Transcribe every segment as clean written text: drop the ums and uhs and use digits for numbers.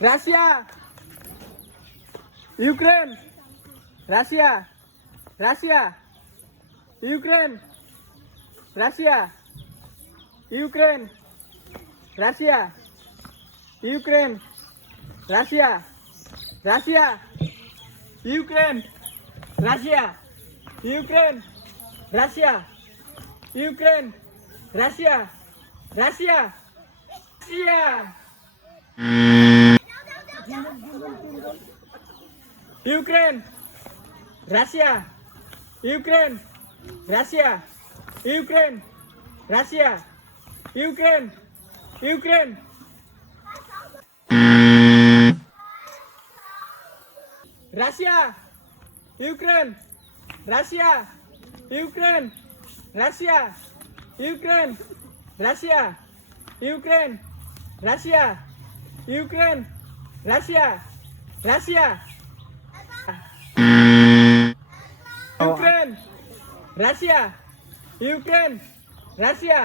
Russia Ukraine Russia Russia Ukraine Russia Ukraine Russia Ukraine Russia Russia Ukraine Russia Ukraine Russia Ukraine Russia Russia Russia Ukraine Russia Ukraine Russia Ukraine Russia Ukraine Ukraine Russia Ukraine Russia Ukraine Russia Ukraine Russia Ukraine Russia Ukraine Russia Russia Ukraine Russia Ukraine Russia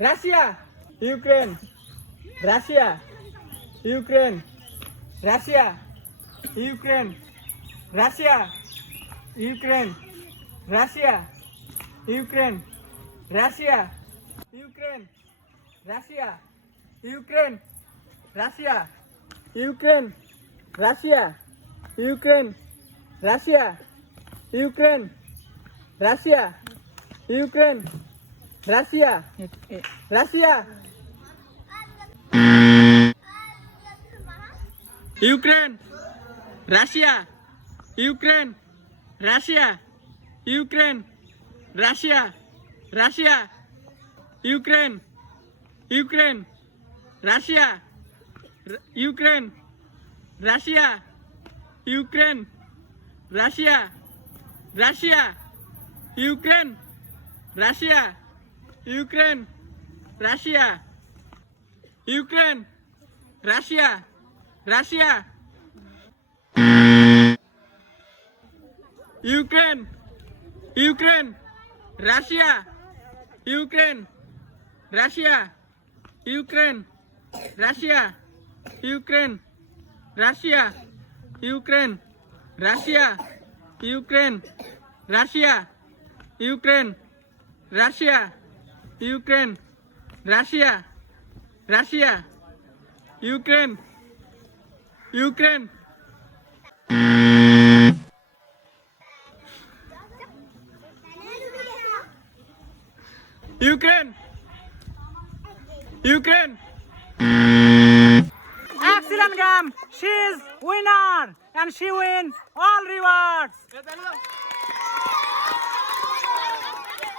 Russia Ukraine Russia Ukraine Russia Ukraine Russia Ukraine Russia Ukraine Russia Ukraine Russia Ukraine Russia Ukraine Russia Ukraine Russia Ukraine Russia Ukraine Russia Russia Ukraine Russia Ukraine Russia Ukraine Russia Russia Ukraine Ukraine Russia Ukraine Russia Ukraine Russia Russia Ukraine Russia Ukraine Russia Ukraine Russia Russia Ukraine Ukraine Russia Ukraine Russia Ukraine Russia Ukraine Russia Ukraine Russia Ukraine Russia Ukraine Russia Ukraine Russia Russia Ukraine Ukraine Ukraine! Ukraine! Excellent game! She is winner and she win all rewards!